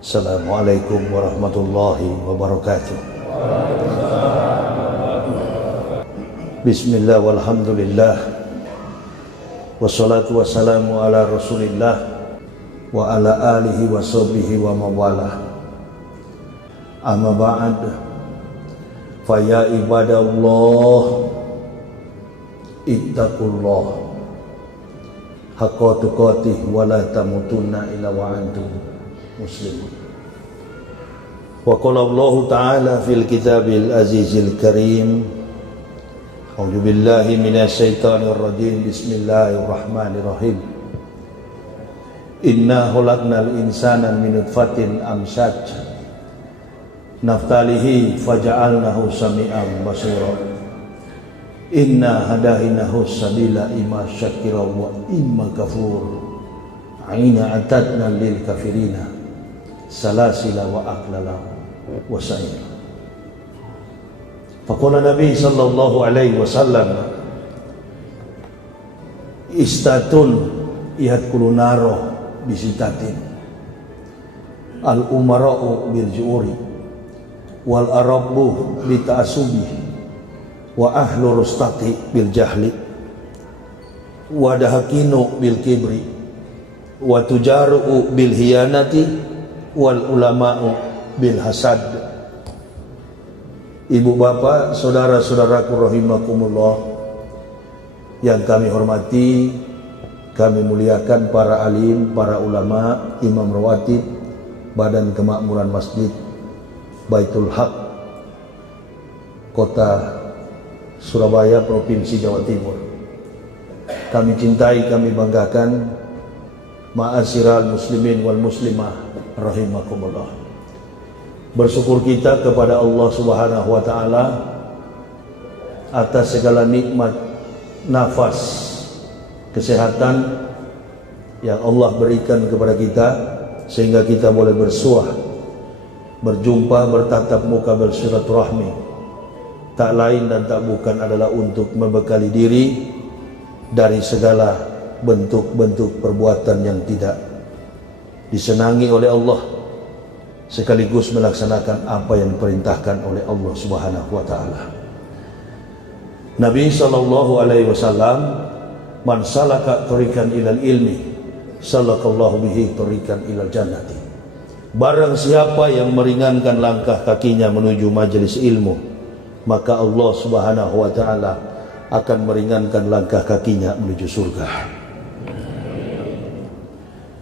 Assalamualaikum warahmatullahi wabarakatuh. Bismillah walhamdulillah, wassalatu wassalamu ala rasulillah wa ala alihi wa sahbihi wa mawalah. Amma ba'd, faya ibadallah ittaqullah haqqa tuqatih wa la tamutunna illa wa antum muslimun. Wa qala Allah ta'ala fil kitabil azizil karim, a'udzu billahi minasy syaithanir rajim, bismillahirrahmanirrahim. Inna khalaqnal insana min nutfatin amsyaj naftalihi faja'alnahu sami'an basira. Inna hadainahu sabila imma syakira wa imma kafur. Aina atadna lil kafirina salasila wa aklala wa sa'ira. Faqala Nabi sallallahu alaihi wasallam, istatun yadkulu naro bisitatin, al umara'u bil ju'uri wal arabu bita'asubi wa ahlu rustati bil jahli wa dahakinu bil kibri wa tujaru bil hiyanati wal ulama'u bil hasad. Ibu bapak, saudara-saudaraku rahimakumullah yang kami hormati, kami muliakan para alim, para ulama, imam rawatib, badan kemakmuran masjid Baitul Haq, kota Surabaya, provinsi Jawa Timur. Kami cintai, kami banggakan, ma'asyiral muslimin wal muslimah rahimakumullah. Bersyukur kita kepada Allah Subhanahu wa taala atas segala nikmat nafas kesehatan yang Allah berikan kepada kita sehingga kita boleh bersuah, berjumpa, bertatap muka, bersilaturahmi. Tak lain dan tak bukan adalah untuk membekali diri dari segala bentuk-bentuk perbuatan yang tidak disenangi oleh Allah, sekaligus melaksanakan apa yang diperintahkan oleh Allah Subhanahu wa taala. Nabi sallallahu alaihi wasallam, man salaka tariqan ilal ilmi salakallahu bihi tariqan ilal jannati. Barang siapa yang meringankan langkah kakinya menuju majelis ilmu, maka Allah Subhanahu wa taala akan meringankan langkah kakinya menuju surga.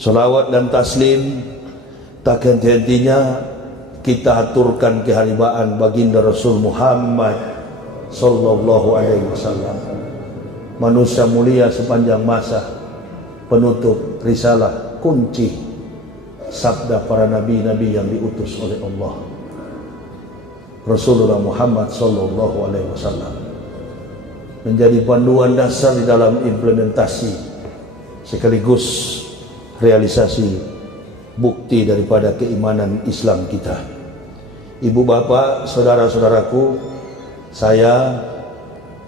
Salawat dan taslim tak henti-hentinya kita aturkan keharibaan baginda Rasul Muhammad sallallahu alaihi wasallam, manusia mulia sepanjang masa, penutup risalah, kunci sabda para nabi-nabi yang diutus oleh Allah. Rasulullah Muhammad sallallahu alaihi wasallam menjadi panduan dasar di dalam implementasi sekaligus realisasi bukti daripada keimanan Islam kita. Ibu bapak, saudara-saudaraku, saya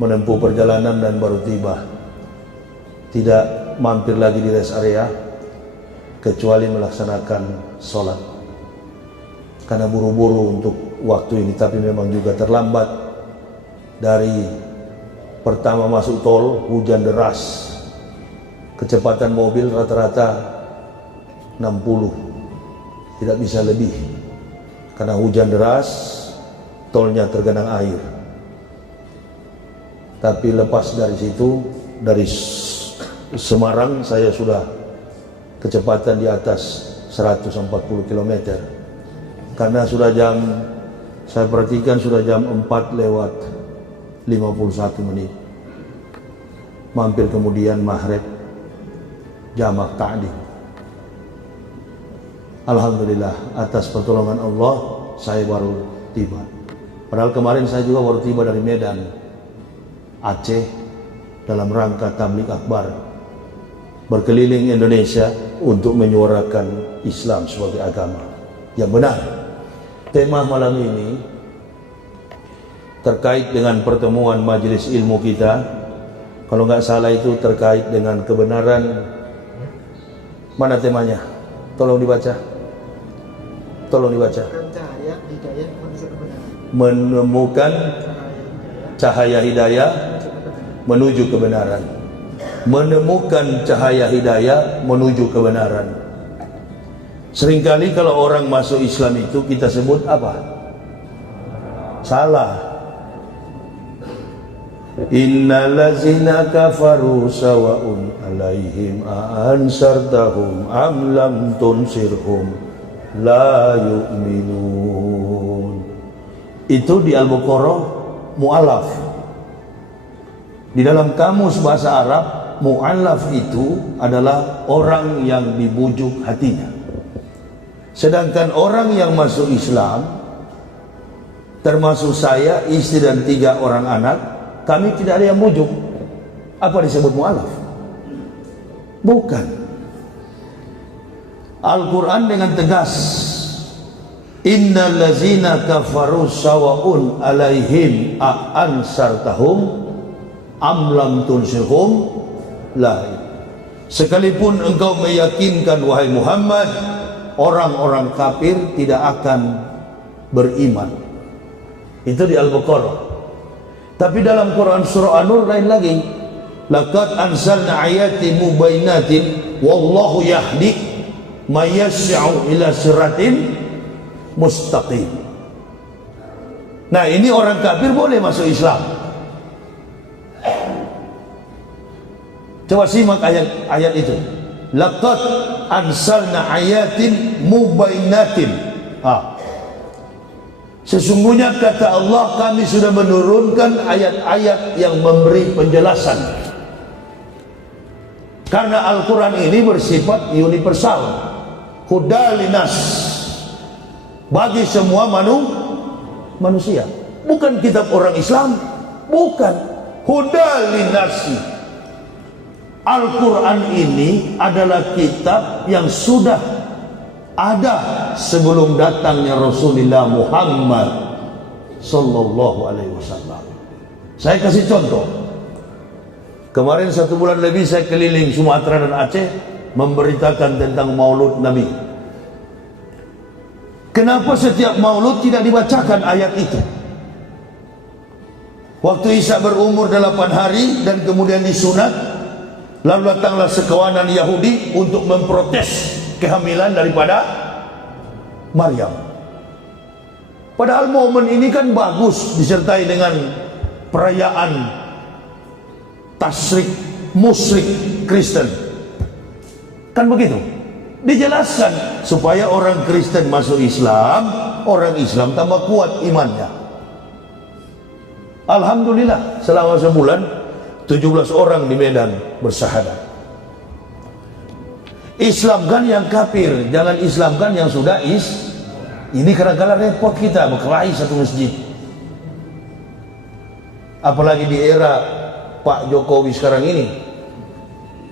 menempuh perjalanan dan baru tiba. Tidak mampir lagi di rest area kecuali melaksanakan sholat, karena buru-buru untuk waktu ini, tapi memang juga terlambat. Dari pertama masuk tol, hujan deras, kecepatan mobil rata-rata 60, tidak bisa lebih karena hujan deras, tolnya tergenang air. Tapi lepas dari situ, dari Semarang saya sudah kecepatan di atas 140 km, karena sudah jam, saya perhatikan sudah jam 4 lewat 51 menit. Mampir kemudian maghrib, jamak ta'lim. Alhamdulillah, atas pertolongan Allah saya baru tiba. Padahal kemarin saya juga baru tiba dari Medan, Aceh, dalam rangka tabligh akbar, berkeliling Indonesia untuk menyuarakan Islam sebagai agama yang benar. Tema malam ini terkait dengan pertemuan majelis ilmu kita. Kalau nggak salah itu terkait dengan kebenaran. Mana temanya? Tolong dibaca. Tolong dibaca. Cahaya hidayah menuju kebenaran. Menemukan cahaya hidayah menuju kebenaran. Menemukan cahaya hidayah menuju kebenaran. Seringkali kalau orang masuk Islam itu kita sebut apa? Salah. Innal ladzina kafaru sawa'un 'alaihim a'ansartahum am lam tunsirhum la yu'minun. Itu di Al-Baqarah mu'alaf. Di dalam kamus bahasa Arab, mu'alaf itu adalah orang yang dibujuk hatinya. Sedangkan orang yang masuk Islam, termasuk saya, istri dan 3 orang anak, kami tidak ada yang bujuk. Apa disebut mu'alaf? Bukan. Al-Quran dengan tegas, innal ladzina kafaru sawa'un 'alaihim a'ansartahum am lam tunsirhum la. Sekalipun engkau meyakinkan wahai Muhammad, orang-orang kafir tidak akan beriman. Itu di Al-Baqarah. Tapi dalam Quran surah An-Nur lain lagi. Laqad anzalna ayatin mubayyinatin wallahu yahdi may yasha'u ila siratin mustaqim. Nah, ini orang kafir boleh masuk Islam. Coba simak ayat itu. Laqad anzalna ayatin mubayyinatin. Sesungguhnya kata Allah, kami sudah menurunkan ayat-ayat yang memberi penjelasan. Karena Al-Quran ini bersifat universal, hudalinas, bagi semua manusia. Bukan kitab orang Islam, bukan, hudalinasi. Al-Quran ini adalah kitab yang sudah ada sebelum datangnya Rasulullah Muhammad sallallahu alaihi wasallam. Saya kasih contoh. Kemarin 1 bulan lebih saya keliling Sumatera dan Aceh memberitakan tentang Maulud Nabi. Kenapa setiap Maulud tidak dibacakan ayat itu? Waktu Isa berumur 8 hari dan kemudian disunat, lalu datanglah sekawanan Yahudi untuk memprotes kehamilan daripada Maryam. Padahal momen ini kan bagus disertai dengan perayaan tasrik musyrik Kristen. Kan begitu? Dijelaskan supaya orang Kristen masuk Islam, orang Islam tambah kuat imannya. Alhamdulillah, selama sebulan 17 orang di Medan bersyahadat. Islamkan yang kafir, jangan Islamkan yang sudah Ini kadang-kadang repot kita berkelahi satu masjid. Apalagi di era Pak Jokowi sekarang ini,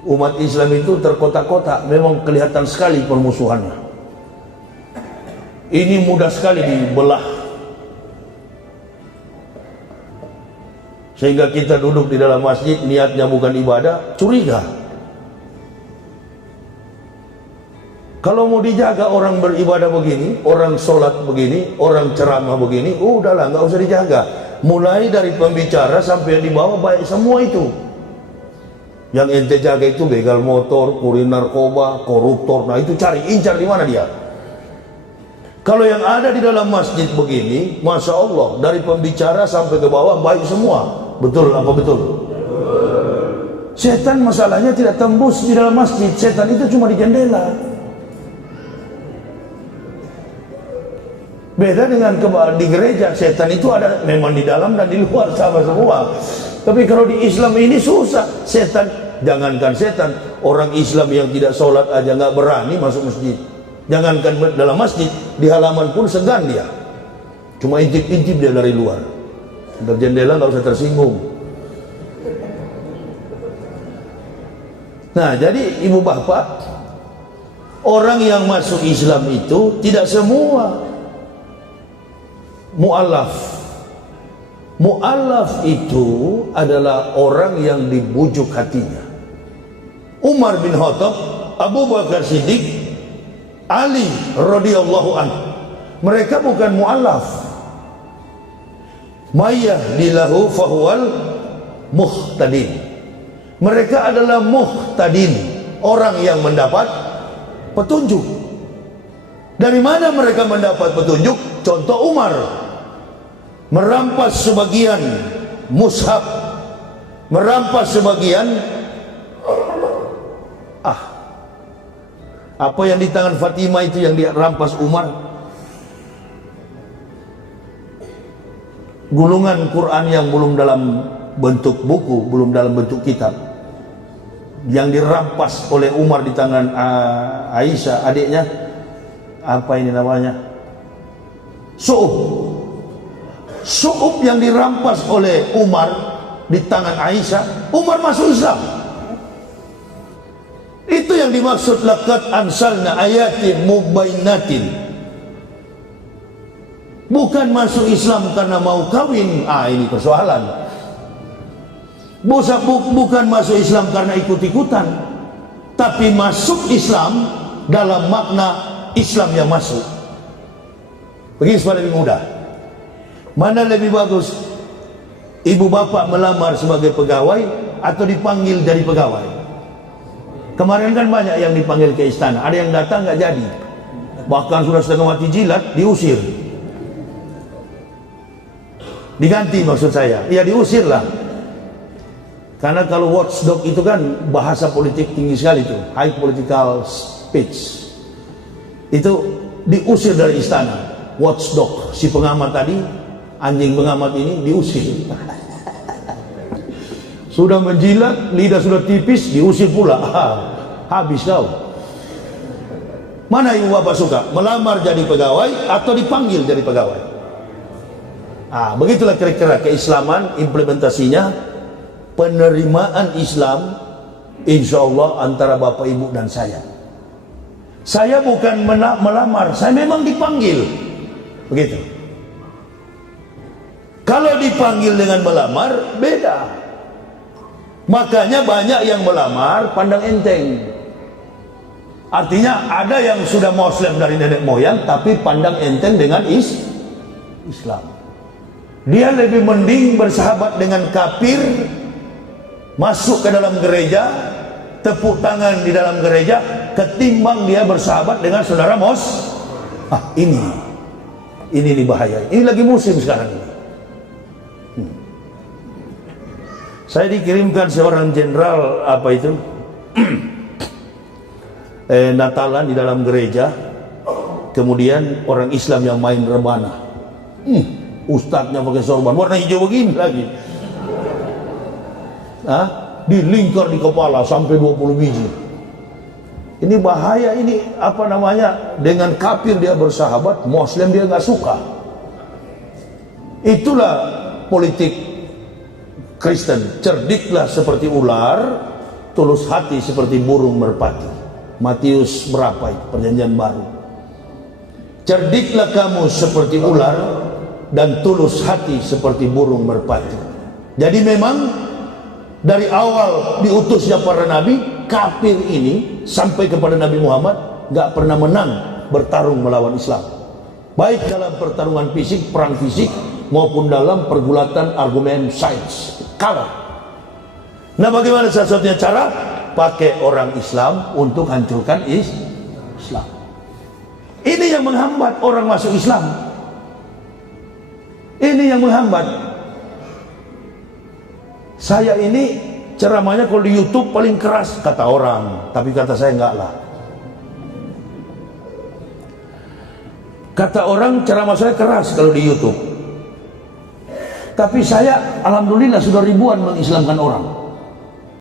umat Islam itu terkotak-kotak, memang kelihatan sekali permusuhannya. Ini mudah sekali dibelah, sehingga kita duduk di dalam masjid niatnya bukan ibadah, curiga. Kalau mau dijaga orang beribadah begini, orang sholat begini, orang ceramah begini, udahlah nggak usah dijaga. Mulai dari pembicara sampai yang di bawah baik semua itu. Yang ente jaga itu begal motor, kurir narkoba, koruptor. Nah itu cari, incar di mana dia. Kalau yang ada di dalam masjid begini, masya Allah, dari pembicara sampai ke bawah baik semua. Betul apa betul? Setan masalahnya tidak tembus di dalam masjid. Setan itu cuma di jendela. Beda dengan di gereja, setan itu ada memang di dalam dan di luar sama semua. Tapi kalau di Islam ini susah. Setan, jangankan setan, orang Islam yang tidak sholat aja nggak berani masuk masjid. Jangankan dalam masjid, di halaman pun segan dia. Cuma intip-intip dia dari luar. Dari jendela nggak usah tersinggung. Nah, jadi ibu bapak, orang yang masuk Islam itu tidak semua mu'alaf. Mu'alaf itu adalah orang yang dibujuk hatinya. Umar bin Khattab, Abu Bakar Siddiq, Ali radhiyallahu anhu, Mereka bukan mu'allaf. Mayyahdilahu fahuwal muhtadin. Mereka adalah muhtadin, orang yang mendapat petunjuk. Dari mana mereka mendapat petunjuk? Contoh Umar merampas sebagian mushaf, merampas sebagian apa yang di tangan Fatimah itu yang dirampas Umar. Gulungan Quran yang belum dalam bentuk buku, belum dalam bentuk kitab, yang dirampas oleh Umar di tangan Aisyah, adiknya. Apa ini namanya? Su'ub yang dirampas oleh Umar di tangan Aisyah. Umar masuk Islam. Itu yang dimaksud laqad ansalna ayatin mubayyinatin. Bukan masuk Islam karena mau kawin. Ini persoalan. Bukan masuk Islam karena ikut-ikutan, tapi masuk Islam dalam makna Islam yang masuk. Begini supaya lebih mudah. Mana lebih bagus? Ibu bapak melamar sebagai pegawai atau dipanggil jadi pegawai? Kemarin kan banyak yang dipanggil ke istana, ada yang datang nggak jadi, bahkan sudah setengah mati jilat, diusir. Diganti maksud saya, ya diusir lah. Karena kalau watchdog itu kan bahasa politik tinggi sekali itu, high political speech. Itu diusir dari istana. Watchdog, si pengamat tadi, anjing pengamat ini diusir. Sudah menjilat, lidah sudah tipis, diusir pula. Habis kau. Mana ibu bapak suka? Melamar jadi pegawai atau dipanggil jadi pegawai? Begitulah kira-kira keislaman, implementasinya, penerimaan Islam, insya Allah antara bapak ibu dan saya. Saya bukan melamar, saya memang dipanggil. Begitu. Kalau dipanggil dengan melamar, beda. Makanya banyak yang melamar pandang enteng. Artinya ada yang sudah Muslim dari nenek moyang, tapi pandang enteng dengan Islam. Dia lebih mending bersahabat dengan kafir, masuk ke dalam gereja, tepuk tangan di dalam gereja, ketimbang dia bersahabat dengan saudara ini bahaya. Ini lagi musim sekarang ini. Saya dikirimkan seorang jenderal Natalan di dalam gereja, kemudian orang Islam yang main rebana, ustadznya pakai sorban warna hijau begini lagi, dilingkar di kepala sampai 20 biji. Ini bahaya. Ini dengan kafir dia bersahabat, Muslim dia nggak suka. Itulah politik Kristen. Cerdiklah seperti ular, tulus hati seperti burung merpati. Matius berapa itu? Perjanjian Baru. Cerdiklah kamu seperti ular dan tulus hati seperti burung merpati. Jadi memang dari awal diutusnya para nabi, kafir ini sampai kepada Nabi Muhammad gak pernah menang bertarung melawan Islam, baik dalam pertarungan fisik, perang fisik, maupun dalam pergulatan argumen sains, kalah. Nah, bagaimana satu-satunya cara? Pakai orang Islam untuk hancurkan Islam. Ini yang menghambat orang masuk Islam. Ini yang menghambat. Saya ini ceramahnya kalau di YouTube paling keras kata orang, tapi kata saya enggak lah. Kata orang ceramah saya keras kalau di YouTube, tapi saya alhamdulillah sudah ribuan mengislamkan orang.